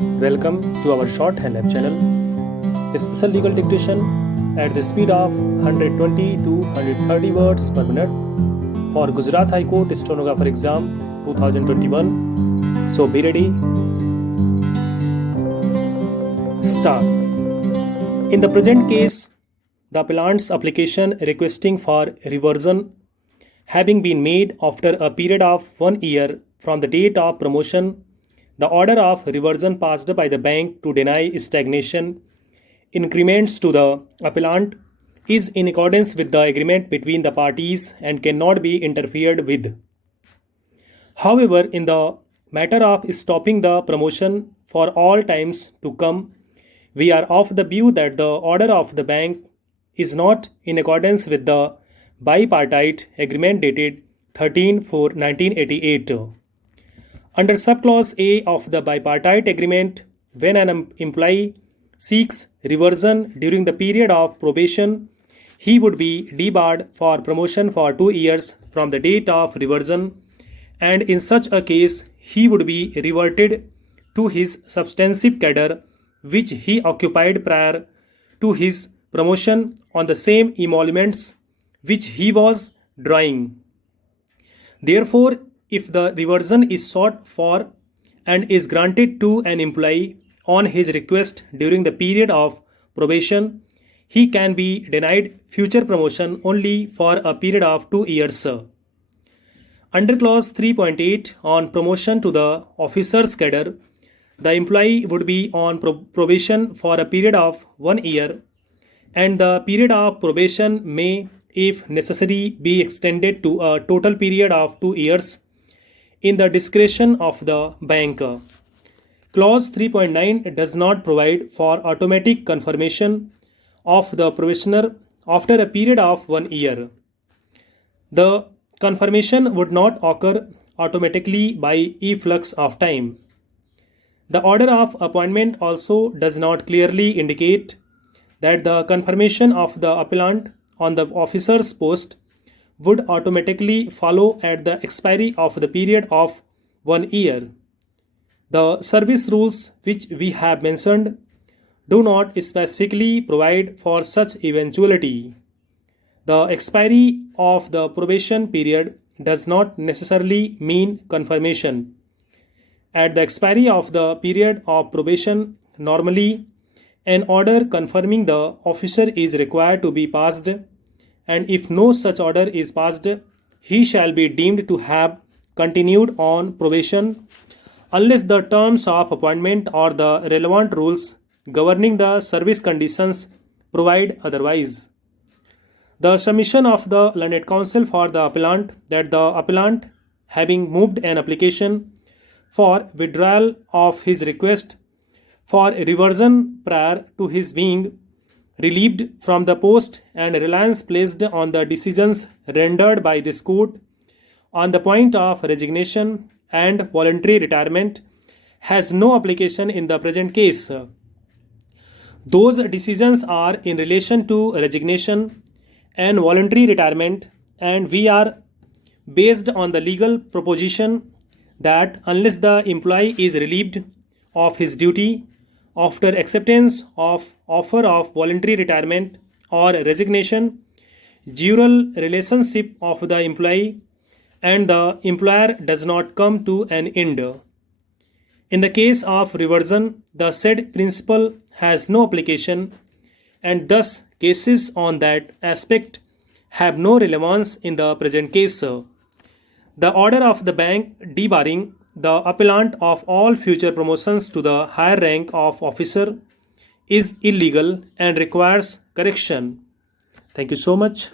Welcome to our short hand lab channel. Special legal dictation at the speed of 120 to 130 words per minute for Gujarat High Court Stenographer Exam 2021. So be ready. Start. In the present case, the appellant's application requesting for reversion having been made after a period of 1 year from the date of promotion, the order of reversion passed by the bank to deny stagnation increments to the appellant is in accordance with the agreement between the parties and cannot be interfered with. However, in the matter of stopping the promotion for all times to come, we are of the view that the order of the bank is not in accordance with the bipartite agreement dated 13/4/1988. Under subclause A of the bipartite agreement, when an employee seeks reversion during the period of probation, he would be debarred for promotion for 2 years from the date of reversion, and in such a case, he would be reverted to his substantive cadre which he occupied prior to his promotion on the same emoluments which he was drawing. Therefore, if the reversion is sought for and is granted to an employee on his request during the period of probation, he can be denied future promotion only for a period of 2 years. Under clause 3.8 on promotion to the officer's cadre, the employee would be on probation for a period of 1 year, and the period of probation may, if necessary, be extended to a total period of 2 years in the discretion of the bank. Clause 3.9 does not provide for automatic confirmation of the probationer after a period of 1 year. The confirmation would not occur automatically by efflux of time. The order of appointment also does not clearly indicate that the confirmation of the appellant on the officer's post would automatically follow at the expiry of the period of 1 year. The service rules which we have mentioned do not specifically provide for such eventuality. The expiry of the probation period does not necessarily mean confirmation. At the expiry of the period of probation, normally an order confirming the officer is required to be passed, and if no such order is passed, he shall be deemed to have continued on probation unless the terms of appointment or the relevant rules governing the service conditions provide otherwise. The submission of the learned counsel for the appellant that the appellant, having moved an application for withdrawal of his request for reversion prior to his being relieved from the post and reliance placed on the decisions rendered by this court on the point of resignation and voluntary retirement, has no application in the present case. Those decisions are in relation to resignation and voluntary retirement, and we are based on the legal proposition that unless the employee is relieved of his duty after acceptance of offer of voluntary retirement or resignation, dual relationship of the employee and the employer does not come to an end. In the case of reversion, the said principle has no application, and thus cases on that aspect have no relevance in the present case. The order of the bank debarring the appellant of all future promotions to the higher rank of officer is illegal and requires correction. Thank you so much.